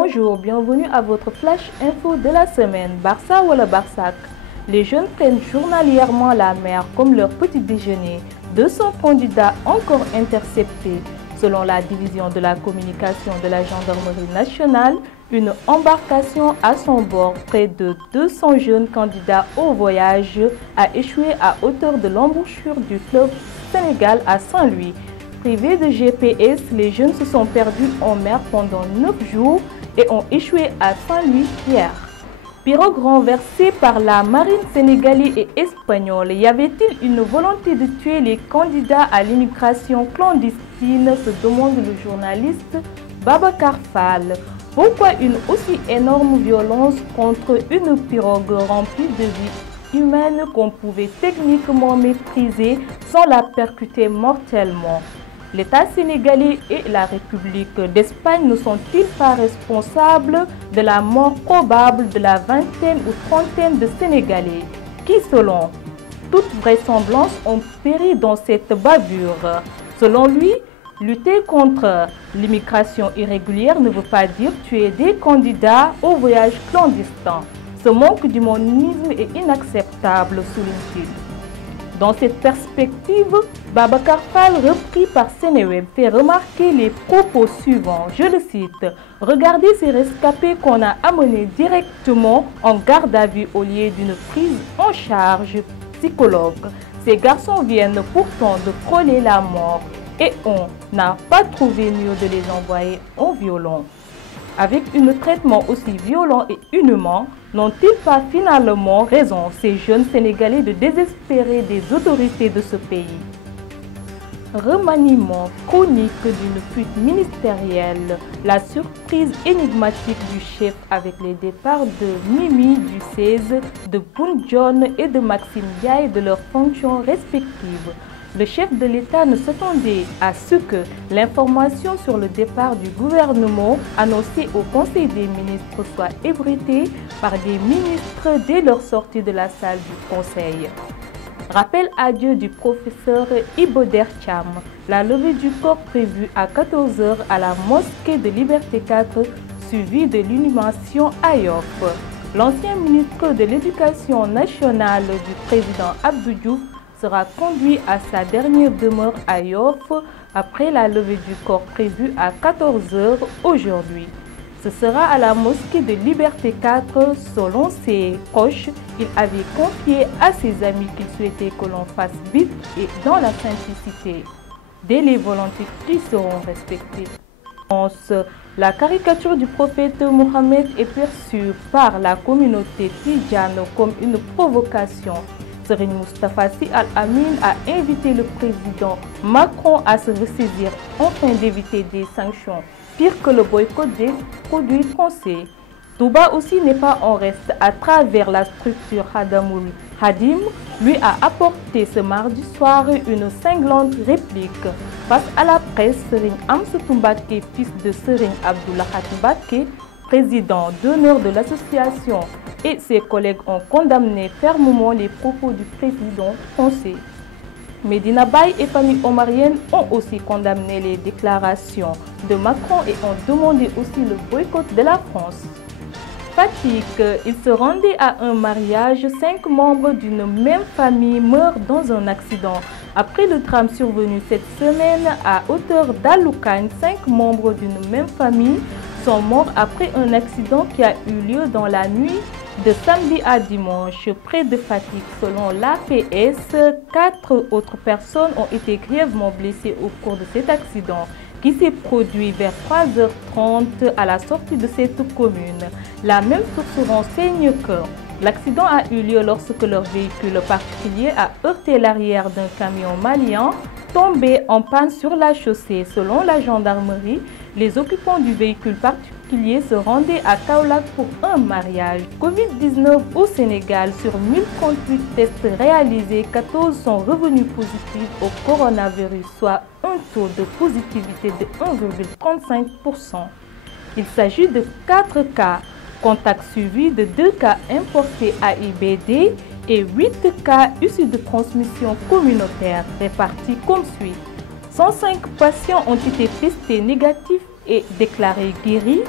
Bonjour, bienvenue à votre flash info de la semaine. Barça ou le Barsac? Les jeunes prennent journalièrement la mer comme leur petit déjeuner. 200 candidats encore interceptés. Selon la division de la communication de la gendarmerie nationale, une embarcation à son bord, près de 200 jeunes candidats au voyage, a échoué à hauteur de l'embouchure du fleuve Sénégal à Saint-Louis. Privés de GPS, les jeunes se sont perdus en mer pendant 9 jours et ont échoué à Saint-Louis hier. Pirogue renversée par la marine sénégalaise et espagnole, y avait-il une volonté de tuer les candidats à l'immigration clandestine, se demande le journaliste Babacar Fall. Pourquoi une aussi énorme violence contre une pirogue remplie de vie humaine qu'on pouvait techniquement maîtriser sans la percuter mortellement? L'État sénégalais et la République d'Espagne ne sont-ils pas responsables de la mort probable de la vingtaine ou trentaine de Sénégalais qui, selon toute vraisemblance, ont péri dans cette bavure? Selon lui, lutter contre l'immigration irrégulière ne veut pas dire tuer des candidats au voyage clandestin. Ce manque d'humanisme est inacceptable, souligne-t-il. Dans cette perspective, Babacar Fall, repris par Sénéweb, fait remarquer les propos suivants. Je le cite: « Regardez ces rescapés qu'on a amenés directement en garde à vue au lieu d'une prise en charge psychologue. Ces garçons viennent pourtant de frôler la mort et on n'a pas trouvé mieux de les envoyer en violon. » Avec un traitement aussi violent et inhumain, n'ont-ils pas finalement raison, ces jeunes Sénégalais, de désespérer des autorités de ce pays? Remaniement chronique d'une fuite ministérielle, la surprise énigmatique du chef avec les départs de Mimi du 16, de Boun Dionne et de Maxime Ndiaye de leurs fonctions respectives. Le chef de l'État ne s'attendait à ce que l'information sur le départ du gouvernement annoncé au Conseil des ministres soit ébruitée par des ministres dès leur sortie de la salle du Conseil. Rappel adieu du professeur Ibo Der Thiam. La levée du corps prévue à 14 h à la mosquée de Liberté 4, suivie de l'inhumation à Yoff. L'ancien ministre de l'Éducation nationale du président Abdou Diouf sera conduit à sa dernière demeure à Yoff après la levée du corps prévue à 14 h aujourd'hui. Ce sera à la mosquée de Liberté 4. Selon ses proches, il avait confié à ses amis qu'il souhaitait que l'on fasse vite et dans la simplicité. Dès les volontés qui seront respectées. La caricature du prophète Mohammed est perçue par la communauté tidjane comme une provocation. Serigne Moustapha Sy Al Amin a invité le président Macron à se ressaisir afin d'éviter des sanctions pire que le boycott des produits français. Touba aussi n'est pas en reste à travers la structure Hadamoul Hadim, lui a apporté ce mardi soir une cinglante réplique. Face à la presse, Serigne Amsatou Mbacké, fils de Serigne Abdou Lahad Mbacké, président d'honneur de l'association, et ses collègues ont condamné fermement les propos du président français. Medina Baye et famille omarienne ont aussi condamné les déclarations de Macron et ont demandé aussi le boycott de la France. Fatick, il se rendait à un mariage, 5 membres d'une même famille meurent dans un accident. Après le drame survenu cette semaine à hauteur d'Aloukagne, 5 membres d'une même famille sont morts après un accident qui a eu lieu dans la nuit de samedi à dimanche près de Fatick. Selon l'APS, 4 autres personnes ont été grièvement blessées au cours de cet accident qui s'est produit vers 3h30 à la sortie de cette commune. La même source renseigne que l'accident a eu lieu lorsque leur véhicule particulier a heurté l'arrière d'un camion malien tombé en panne sur la chaussée. Selon la gendarmerie, les occupants du véhicule particulier se rendaient à Kaolack pour un mariage. Covid-19 au Sénégal, sur 1038 tests réalisés, 14 sont revenus positifs au coronavirus, soit un taux de positivité de 1,35%. Il s'agit de 4 cas contacts suivis de 2 cas importés à IBD et 8 cas issus de transmission communautaire répartis comme suit. 105 patients ont été testés négatifs et déclarés guéris.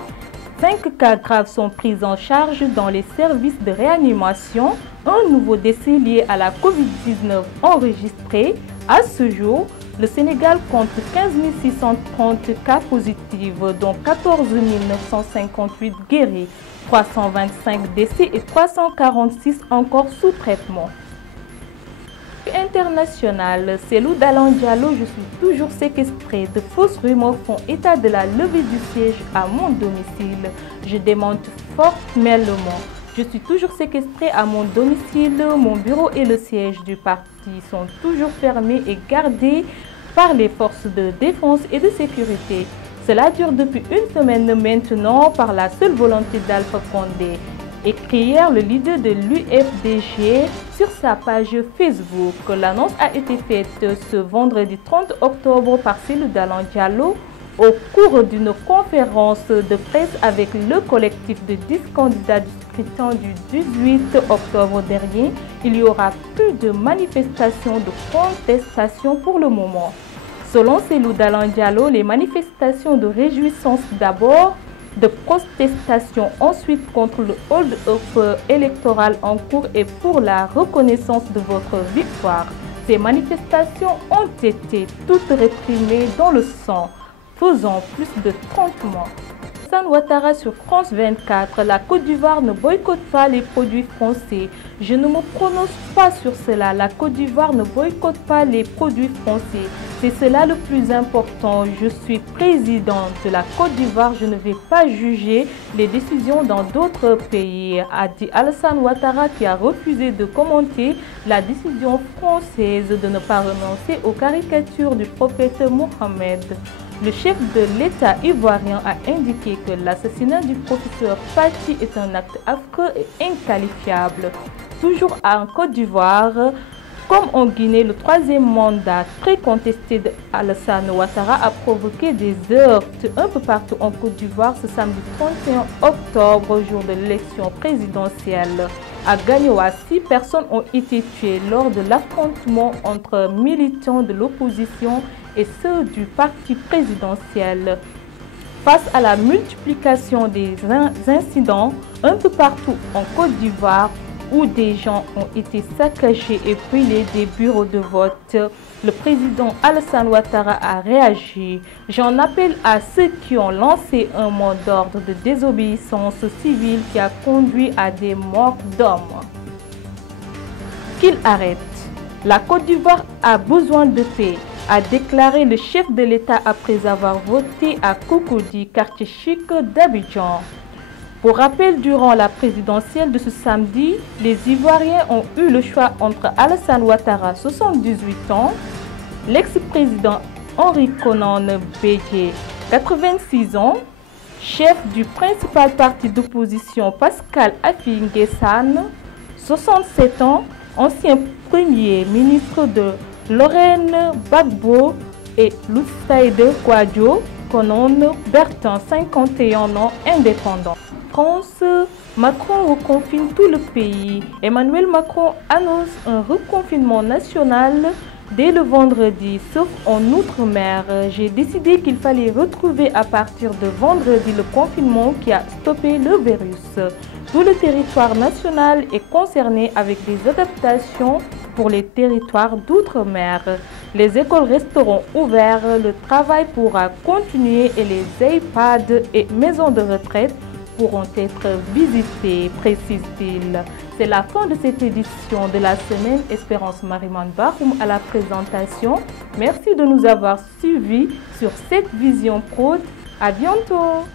5 cas graves sont pris en charge dans les services de réanimation. Un nouveau décès lié à la Covid-19 enregistré. À ce jour, le Sénégal compte 15 630 cas positifs, dont 14 958 guéris, 325 décès et 346 encore sous traitement. International, Cellou Dalein Diallo, je suis toujours séquestré. De fausses rumeurs font état de la levée du siège à mon domicile. Je démente formellement. Je suis toujours séquestré à mon domicile. Mon bureau et le siège du parti sont toujours fermés et gardés par les forces de défense et de sécurité. Cela dure depuis une semaine maintenant par la seule volonté d'Alpha Condé. Écrit hier le leader de l'UFDG sur sa page Facebook. L'annonce a été faite ce vendredi 30 octobre par Cellou Dalein Diallo au cours d'une conférence de presse avec le collectif de 10 candidats du scrutin du 18 octobre dernier. Il y aura plus de manifestations de contestation pour le moment. Selon Cellou Dalein Diallo, les manifestations de réjouissance d'abord, de protestation ensuite contre le hold-up électoral en cours et pour la reconnaissance de votre victoire. Ces manifestations ont été toutes réprimées dans le sang, faisant plus de 30 morts. Alassane Ouattara sur France 24, la Côte d'Ivoire ne boycotte pas les produits français. Je ne me prononce pas sur cela. La Côte d'Ivoire ne boycotte pas les produits français. C'est cela le plus important. Je suis président de la Côte d'Ivoire. Je ne vais pas juger les décisions dans d'autres pays, a dit Alassane Ouattara, qui a refusé de commenter la décision française de ne pas renoncer aux caricatures du prophète Mohammed. Le chef de l'État ivoirien a indiqué que l'assassinat du professeur Paty est un acte affreux et inqualifiable. Toujours en Côte d'Ivoire, comme en Guinée, le troisième mandat très contesté d'Alassane Ouattara a provoqué des heurts un peu partout en Côte d'Ivoire ce samedi 31 octobre, jour de l'élection présidentielle. À Gagnoa, 6 personnes ont été tuées lors de l'affrontement entre militants de l'opposition et ceux du parti présidentiel. Face à la multiplication des incidents un peu partout en Côte d'Ivoire, où des gens ont été saccagés et brûlés des bureaux de vote, le président Alassane Ouattara a réagi. J'en appelle à ceux qui ont lancé un mot d'ordre de désobéissance civile qui a conduit à des morts d'hommes. Qu'ils arrêtent. La Côte d'Ivoire a besoin de paix, a déclaré le chef de l'État après avoir voté à Cocody, quartier chic d'Abidjan. Pour rappel, durant la présidentielle de ce samedi, les Ivoiriens ont eu le choix entre Alassane Ouattara, 78 ans, l'ex-président Henri Konan Bédié, 86 ans, chef du principal parti d'opposition Pascal Affi N'Guessan, 67 ans, ancien premier ministre de Laurent Gbagbo et Loussaïde Kouadio, Konan Bertin, 51 ans, indépendant. France, Macron reconfine tout le pays. Emmanuel Macron annonce un reconfinement national dès le vendredi, sauf en Outre-mer. J'ai décidé qu'il fallait retrouver à partir de vendredi le confinement qui a stoppé le virus. Tout le territoire national est concerné avec des adaptations pour les territoires d'outre-mer. Les écoles resteront ouvertes, le travail pourra continuer et les EHPAD et maisons de retraite pourront être visités, précise-t-il. C'est la fin de cette édition de la semaine. Espérance Mariman Bahoum à la présentation. Merci de nous avoir suivis sur cette Vision Prod. À bientôt.